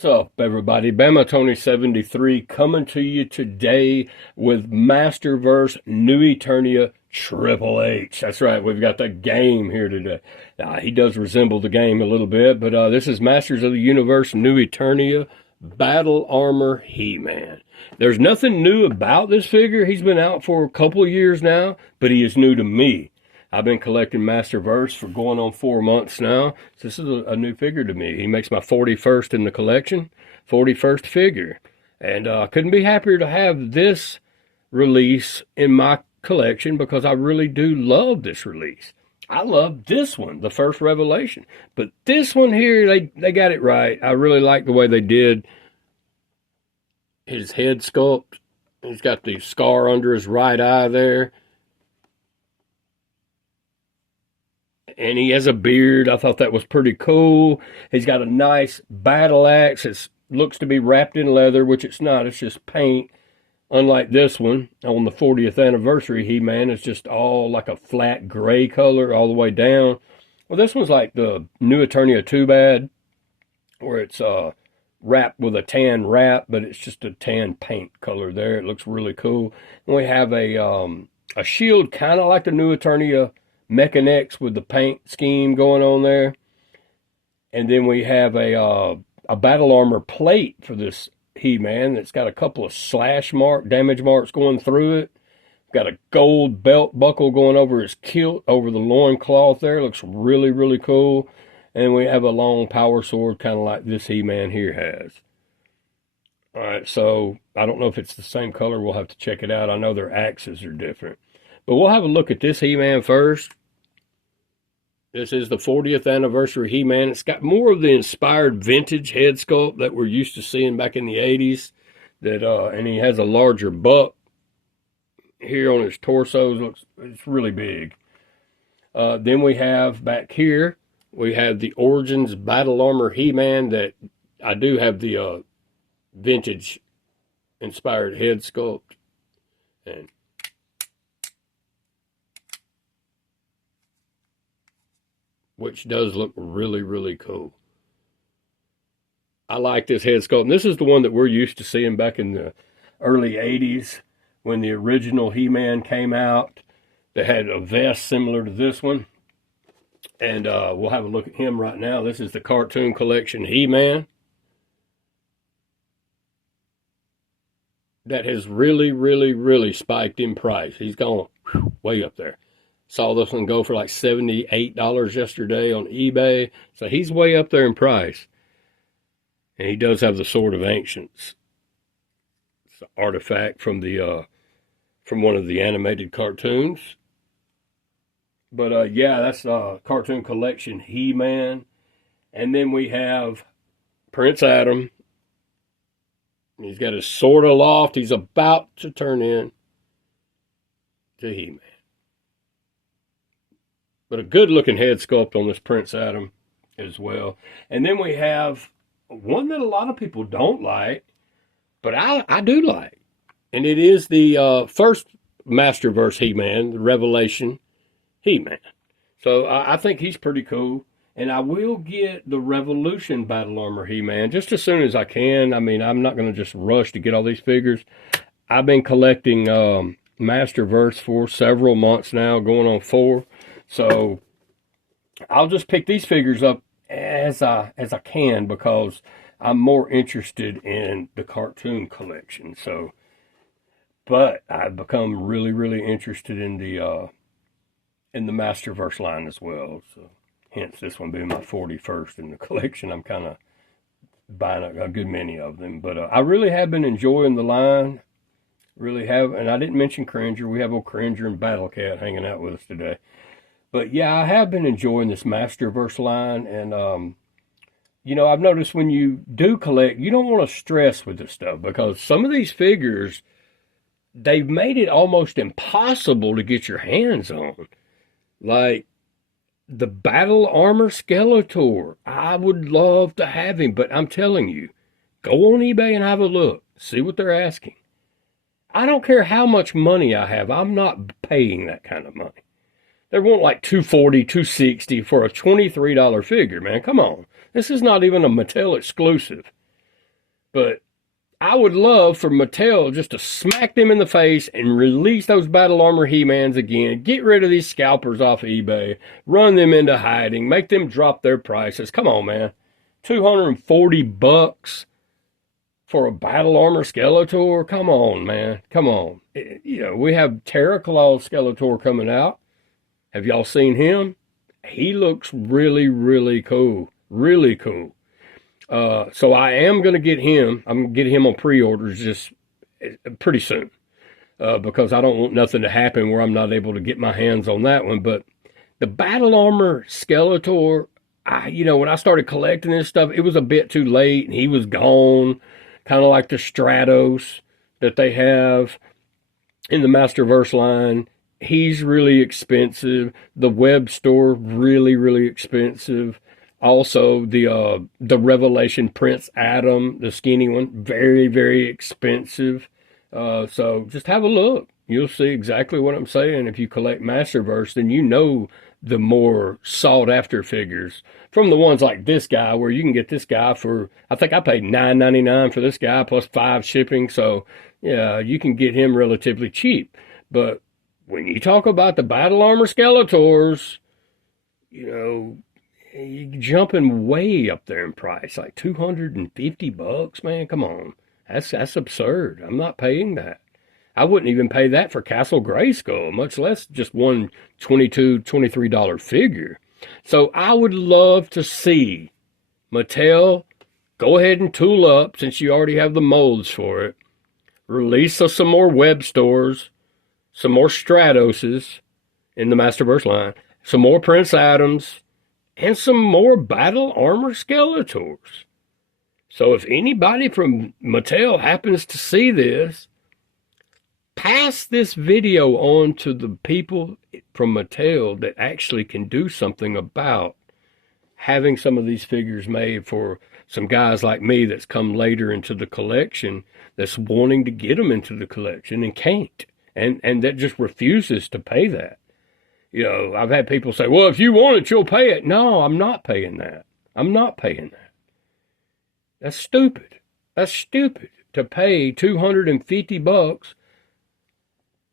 What's up, everybody? Bama Tony 73 coming to you today with Masterverse New Eternia Triple H. That's right, we've got the game here today. He does resemble the game a little bit, but this is Masters of the Universe New Eternia Battle Armor He-Man. There's nothing new about this figure. He's been out for a couple of years now, but he is new to me. I've been collecting Masterverse for going on 4 months now. So this is a new figure to me. He makes my 41st in the collection, 41st figure. And I couldn't be happier to have this release in my collection because I really do love this release. I love this one, the first Revelation. But this one here, they got it right. I really like the way they did his head sculpt. He's got the scar under his right eye there. And he has a beard. I thought that was pretty cool. He's got a nice battle axe. It looks to be wrapped in leather, which it's not. It's just paint. Unlike this one, on the 40th anniversary He-Man, it's just all like a flat gray color all the way down. Well, this one's like the New Eternia 2-Bad, where it's wrapped with a tan wrap, but it's just a tan paint color there. It looks really cool. And we have a shield kind of like the New Eternia Mechanex with the paint scheme going on there. And then we have a battle armor plate for this He-Man that's got a couple of damage marks going through it. Got a gold belt buckle going over his kilt, over the loincloth there. Looks really, really cool. And we have a long power sword, kind of like this He-Man here has. All right, so I don't know if it's the same color. We'll have to check it out. I know their axes are different. But we'll have a look at this He-Man first. This is the 40th anniversary He-Man. It's got more of the inspired vintage head sculpt that we're used to seeing back in the 80s. And he has a larger butt here on his torso. It's really big. Then we have back here, we have the Origins Battle Armor He-Man that I do have the vintage inspired head sculpt. And which does look really, really cool. I like this head sculpt. And this is the one that we're used to seeing back in the early 80s when the original He-Man came out. They had a vest similar to this one. And we'll have a look at him right now. This is the Cartoon Collection He-Man. That has really, really, really spiked in price. He's gone way up there. Saw this one go for like $78 yesterday on eBay. So he's way up there in price. And he does have the Sword of Ancients. It's an artifact from one of the animated cartoons. But yeah, that's Cartoon Collection He-Man. And then we have Prince Adam. He's got his sword aloft. He's about to turn in to He-Man. But a good-looking head sculpt on this Prince Adam as well. And then we have one that a lot of people don't like, but I do like. And it is the first Masterverse He-Man, the Revelation He-Man. So I think he's pretty cool. And I will get the Revolution Battle Armor He-Man just as soon as I can. I mean, I'm not going to just rush to get all these figures. I've been collecting Masterverse for several months now, going on 4. So I'll just pick these figures up as I can because I'm more interested in the cartoon collection. So, but I've become really, really interested in the Masterverse line as well. So hence this one being my 41st in the collection. I'm kind of buying a good many of them. But I really have been enjoying the line. Really have. And I didn't mention Cringer. We have old Cringer and Battle Cat hanging out with us today. But yeah, I have been enjoying this Masterverse line. And, you know, I've noticed when you do collect, you don't want to stress with this stuff because some of these figures, they've made it almost impossible to get your hands on. Like the Battle Armor Skeletor. I would love to have him, but I'm telling you, go on eBay and have a look. See what they're asking. I don't care how much money I have. I'm not paying that kind of money. They want like $240, $260 for a $23 figure, man. Come on. This is not even a Mattel exclusive. But I would love for Mattel just to smack them in the face and release those Battle Armor He-Mans again. Get rid of these scalpers off eBay. Run them into hiding. Make them drop their prices. Come on, man. $240 for a Battle Armor Skeletor? Come on, man. Come on. You know, we have Terraclaw Skeletor coming out. Have y'all seen him? He looks really, really cool. Really cool. So I am going to get him. I'm going to get him on pre-orders just pretty soon. Because I don't want nothing to happen where I'm not able to get my hands on that one. But the Battle Armor Skeletor, when I started collecting this stuff, it was a bit too late and he was gone. Kind of like the Stratos that they have in the Masterverse line. He's really expensive. The web store, really, really expensive. Also, the Revelation Prince Adam, the skinny one, very, very expensive. So just have a look. You'll see exactly what I'm saying. If you collect Masterverse, then you know the more sought-after figures. From the ones like this guy, where you can get this guy for, I think I paid $9.99 for this guy, plus $5 shipping. So, yeah, you can get him relatively cheap. But when you talk about the Battle Armor Skeletors, you're jumping way up there in price, like $250, man. Come on, that's absurd. I'm not paying that. I wouldn't even pay that for Castle Grayskull, much less just one $22, $23 figure. So I would love to see Mattel go ahead and tool up, since you already have the molds for it. Release some more web stores, some more Stratoses in the Masterverse line, some more Prince Adams, and some more Battle Armor Skeletors. So if anybody from Mattel happens to see this, pass this video on to the people from Mattel that actually can do something about having some of these figures made for some guys like me that's come later into the collection, that's wanting to get them into the collection and can't, and that just refuses to pay that. I've had people say, well, if you want it, you'll pay it. No, I'm not paying that. I'm not paying that. That's stupid. That's stupid to pay $250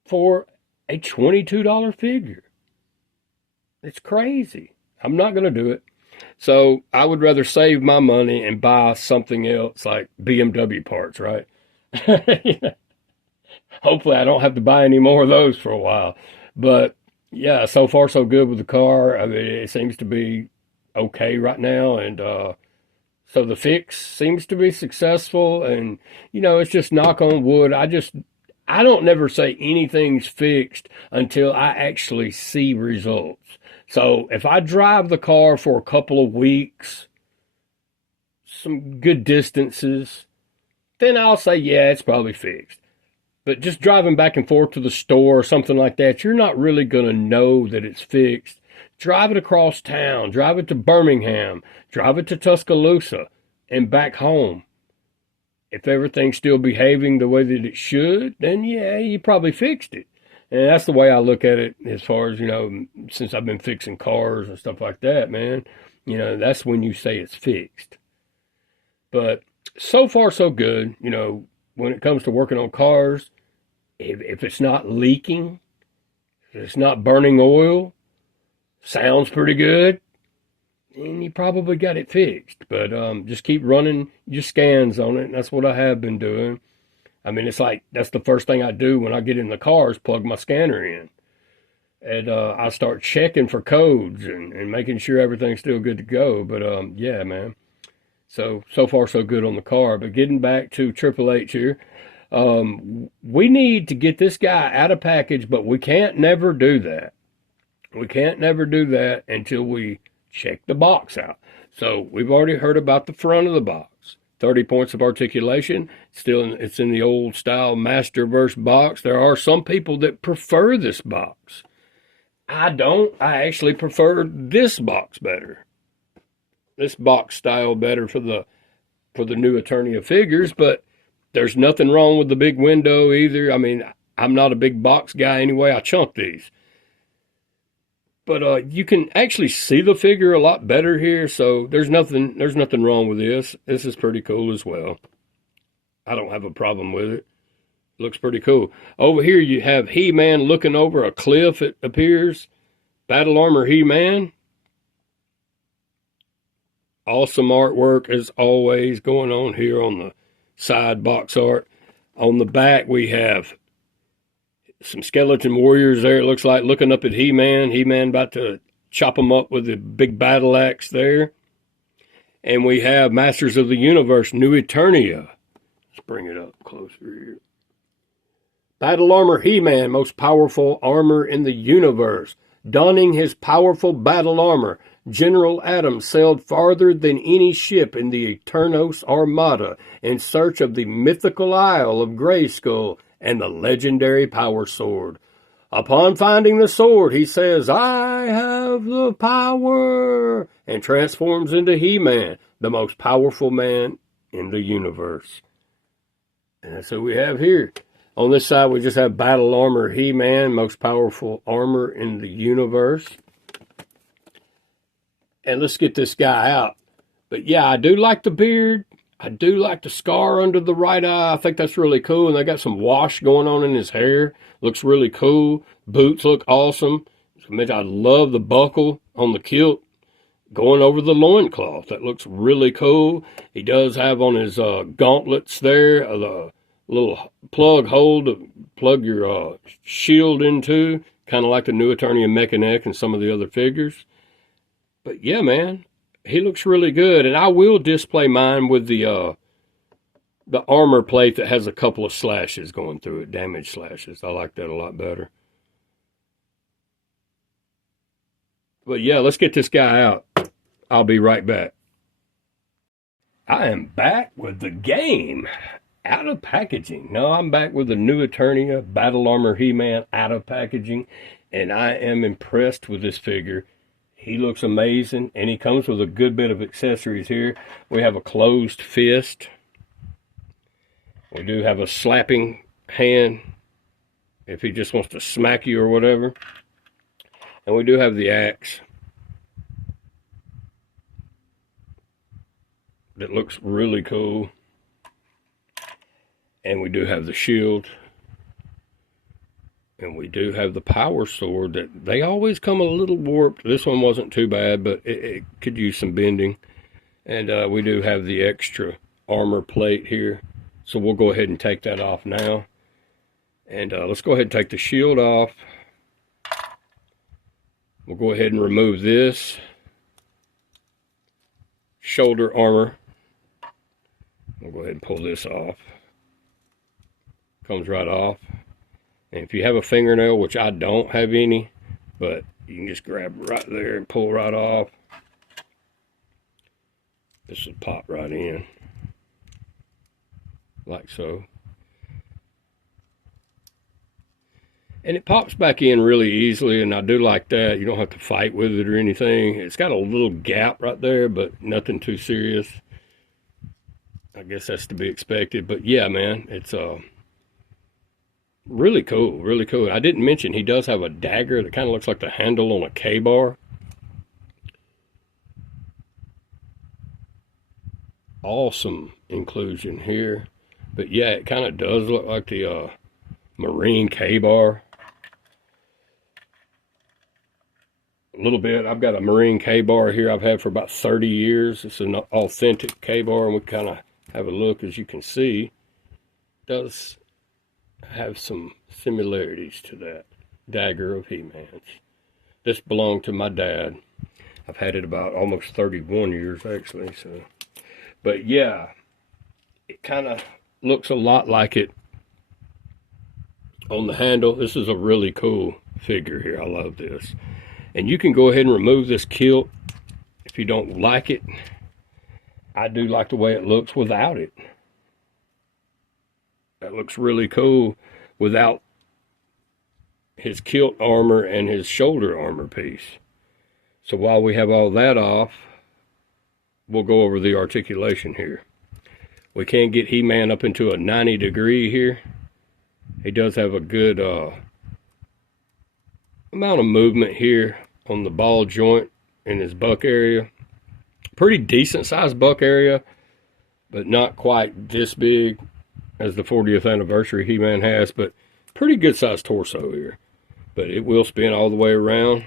for a $22 figure. It's crazy. I'm not going to do it. So I would rather save my money and buy something else like BMW parts, right? Hopefully I don't have to buy any more of those for a while. But yeah, so far so good with the car. I mean, it seems to be okay right now. And so the fix seems to be successful. And, it's just knock on wood. I don't never say anything's fixed until I actually see results. So if I drive the car for a couple of weeks, some good distances, then I'll say, yeah, it's probably fixed. But just driving back and forth to the store or something like that, you're not really going to know that it's fixed. Drive it across town, drive it to Birmingham, drive it to Tuscaloosa, and back home. If everything's still behaving the way that it should, then yeah, you probably fixed it. And that's the way I look at it as far as, since I've been fixing cars and stuff like that, man. That's when you say it's fixed. But so far, so good. When it comes to working on cars, if it's not leaking, if it's not burning oil, sounds pretty good, and you probably got it fixed. But just keep running your scans on it. That's what I have been doing. I mean, it's like that's the first thing I do when I get in the car is plug my scanner in. And I start checking for codes and making sure everything's still good to go. But yeah, man. So far so good on the car. But getting back to Triple H here, we need to get this guy out of package, but we can't never do that. We can't never do that until we check the box out. So we've already heard about the front of the box. 30 points of articulation. It's in the old style Masterverse box. There are some people that prefer this box. I don't. I actually prefer this box better. This box style better for the new Eternia figures, but there's nothing wrong with the big window either. I mean, I'm not a big box guy anyway. I chunk these. But you can actually see the figure a lot better here, so there's nothing wrong with this. This is pretty cool as well. I don't have a problem with it. Looks pretty cool. Over here you have He-Man looking over a cliff, it appears. Battle Armor He-Man. Awesome artwork as always going on here on the side box art. On the back we have some skeleton warriors there, it looks like, looking up at He-Man. He-Man about to chop them up with the big battle axe there. And we have Masters of the Universe, New Eternia. Let's bring it up closer here. Battle Armor He-Man, most powerful armor in the universe. Donning his powerful battle armor, General Adam sailed farther than any ship in the Eternos Armada in search of the mythical Isle of Grayskull and the legendary Power Sword. Upon finding the sword, he says, "I have the power," and transforms into He-Man, the most powerful man in the universe. And that's what we have here. On this side, we just have Battle Armor He-Man, most powerful armor in the universe. And let's get this guy out. But yeah, I do like the beard. I do like the scar under the right eye. I think that's really cool. And they got some wash going on in his hair. Looks really cool. Boots look awesome. I love the buckle on the kilt going over the loincloth. That looks really cool. He does have on his gauntlets there the little plug hole to plug your shield into. Kind of like the New Eternia Mechanic and some of the other figures. But yeah, man. He looks really good, and I will display mine with the armor plate that has a couple of slashes going through it, damage slashes. I like that a lot better. But yeah, let's get this guy out. I'll be right back. I am back with the game out of packaging. No, I'm back with the New Eternia Battle Armor He-Man out of packaging, and I am impressed with this figure. He looks amazing, and he comes with a good bit of accessories here. We have a closed fist. We do have a slapping hand if he just wants to smack you or whatever. And we do have the axe that looks really cool. And we do have the shield. And we do have the Power Sword that they always come a little warped. This one wasn't too bad, but it could use some bending. And we do have the extra armor plate here. So we'll go ahead and take that off now. And let's go ahead and take the shield off. We'll go ahead and remove this shoulder armor. We'll go ahead and pull this off. Comes right off. And if you have a fingernail, which I don't have any, but you can just grab right there and pull right off. This will pop right in. Like so. And it pops back in really easily, and I do like that. You don't have to fight with it or anything. It's got a little gap right there, but nothing too serious. I guess that's to be expected. But yeah, man, it's really cool, really cool. I didn't mention he does have a dagger that kind of looks like the handle on a K-bar. Awesome inclusion here. But yeah, it kind of does look like the Marine K-bar. A little bit. I've got a Marine K-bar here I've had for about 30 years. It's an authentic K-bar, and we kind of have a look, as you can see. It does have some similarities to that dagger of He-Man's. This belonged to my dad. I've had it about almost 31 years actually. So, but yeah, it kind of looks a lot like it on the handle. This is a really cool figure here. I love this. And you can go ahead and remove this kilt if you don't like it. I do like the way it looks without it. That looks really cool without his kilt armor and his shoulder armor piece. So while we have all that off, we'll go over the articulation here. We can get He-Man up into a 90 degree here. He does have a good amount of movement here on the ball joint in his buck area. Pretty decent sized buck area, but not quite this big. as the 40th anniversary He-Man has, but pretty good sized torso here. But it will spin all the way around.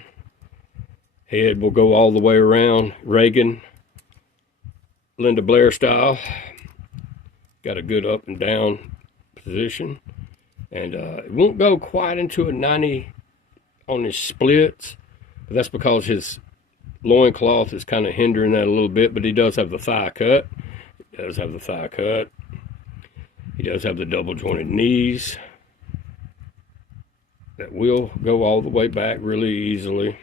Head will go all the way around, Reagan, Linda Blair style. Got a good up and down position. And it won't go quite into a 90 on his splits. But that's because his loincloth is kind of hindering that a little bit. But he does have the thigh cut. He does have the thigh cut. He does have the double jointed knees. That will go all the way back really easily.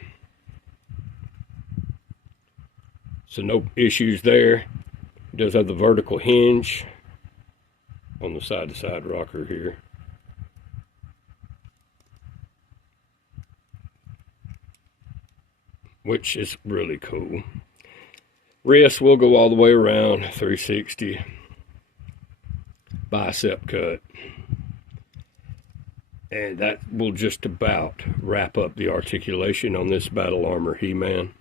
So no issues there. It does have the vertical hinge on the side-to-side rocker here. Which is really cool. Wrist will go all the way around, 360. Bicep cut. And that will just about wrap up the articulation on this Battle Armor He-Man.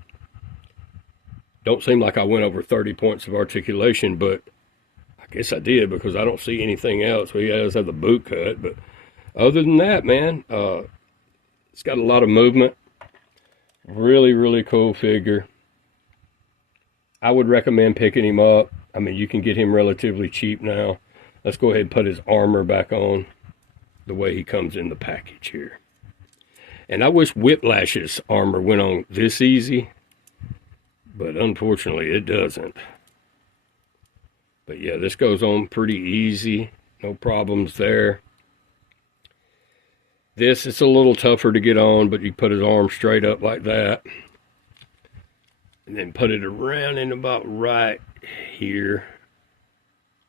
Don't seem like I went over 30 points of articulation, but I guess I did because I don't see anything else. He does have the boot cut, but other than that, man, it's got a lot of movement. Really, really cool figure. I would recommend picking him up. I mean, you can get him relatively cheap now. Let's go ahead and put his armor back on the way he comes in the package here. And I wish Whiplash's armor went on this easy, but unfortunately it doesn't. But yeah, this goes on pretty easy. No problems there. This is a little tougher to get on, but you put his arm straight up like that. And then put it around in about right here.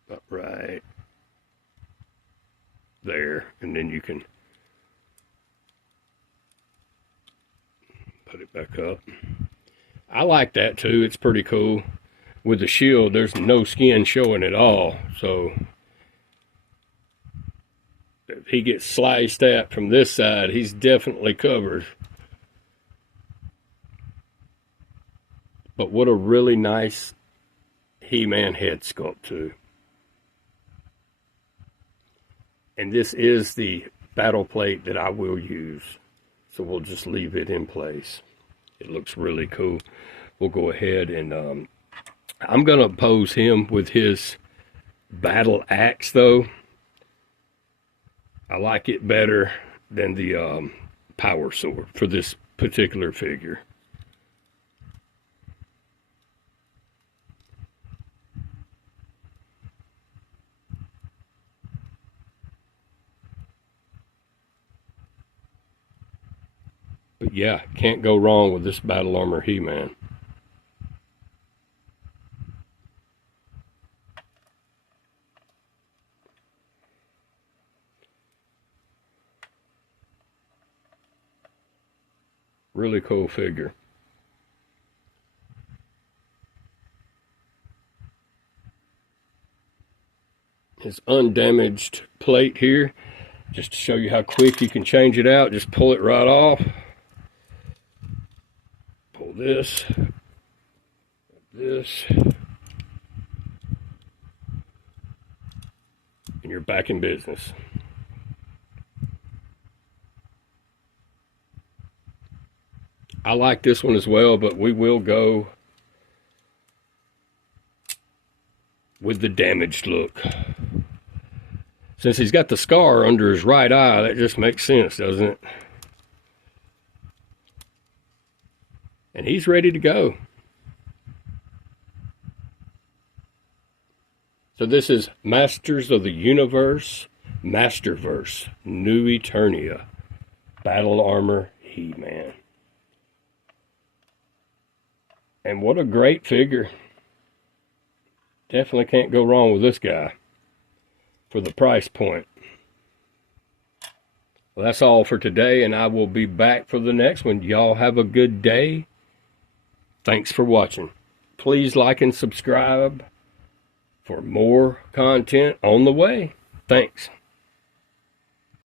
About right there. And then you can put it back up. I like that too. It's pretty cool. With the shield, there's no skin showing at all. So if he gets sliced at from this side, he's definitely covered. But what a really nice He-Man head sculpt too. And this is the battle plate that I will use. So we'll just leave it in place. It looks really cool. We'll go ahead and I'm going to pose him with his battle axe though. I like it better than the power sword for this particular figure. But yeah, can't go wrong with this Battle Armor He-Man. Really cool figure. His undamaged plate here, just to show you how quick you can change it out. Just pull it right off. Pull this, and you're back in business. I like this one as well, but we will go with the damaged look. Since he's got the scar under his right eye, that just makes sense, doesn't it? And he's ready to go. So this is Masters of the Universe, Masterverse, New Eternia, Battle Armor He-Man. And what a great figure. Definitely can't go wrong with this guy for the price point. Well, that's all for today, and I will be back for the next one. Y'all have a good day. Thanks for watching. Please like and subscribe for more content on the way. Thanks.